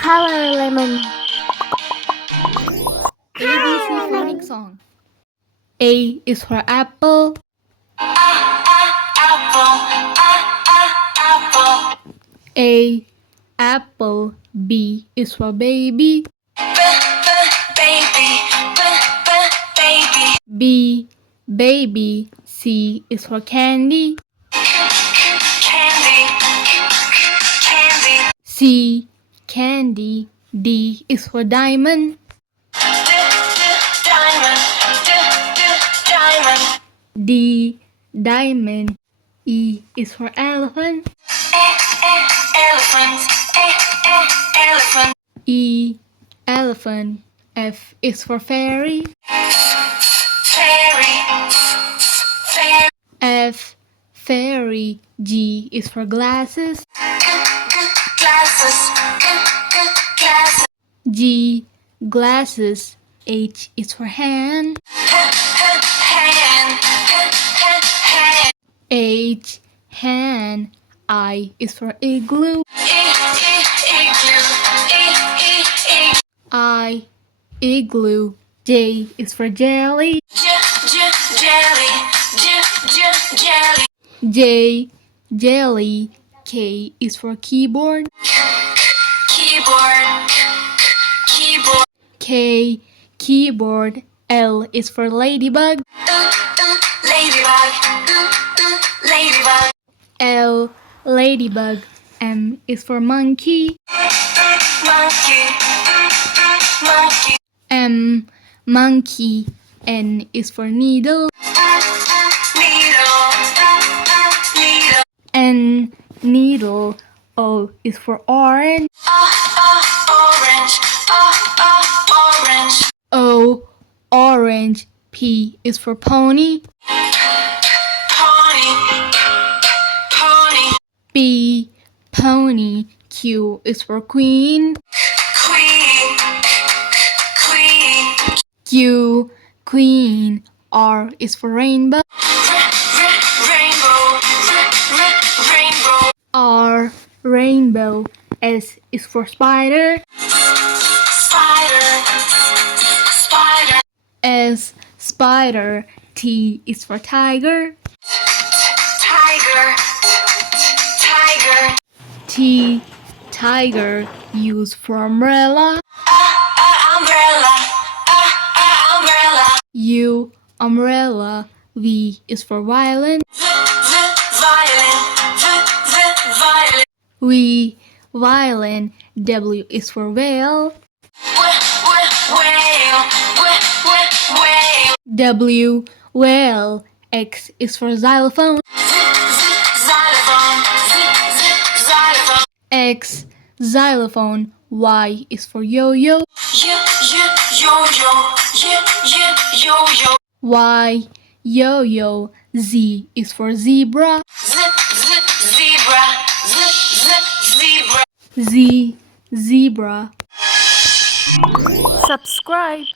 Color lemon. ABC phonics song. A is for apple. A apple. B is for baby. B baby. C is for candy. C candy. D is for diamond. D diamond. E is for elephant. E elephant. F is for fairy. F fairy. G is for glasses. G glasses. H is for hand. H hand. I is for igloo. I igloo. J is for jelly. J jelly. K is for keyboard. K keyboard. L is for ladybug. L ladybug. M is for monkey. M monkey. N is for needle. N needle. O is for orange. O orange. P is for pony. P pony. Q is for queen. Q queen. R is for rainbow. R rainbow. S is for spider. S spider. T is for tiger. T tiger. U is for umbrella. U umbrella. V is for violin. V violin. W is for whale. W whale. X is for xylophone. X xylophone. Y is for yo-yo. Y yo-yo. Z is for zebra. Z zebra. Subscribe.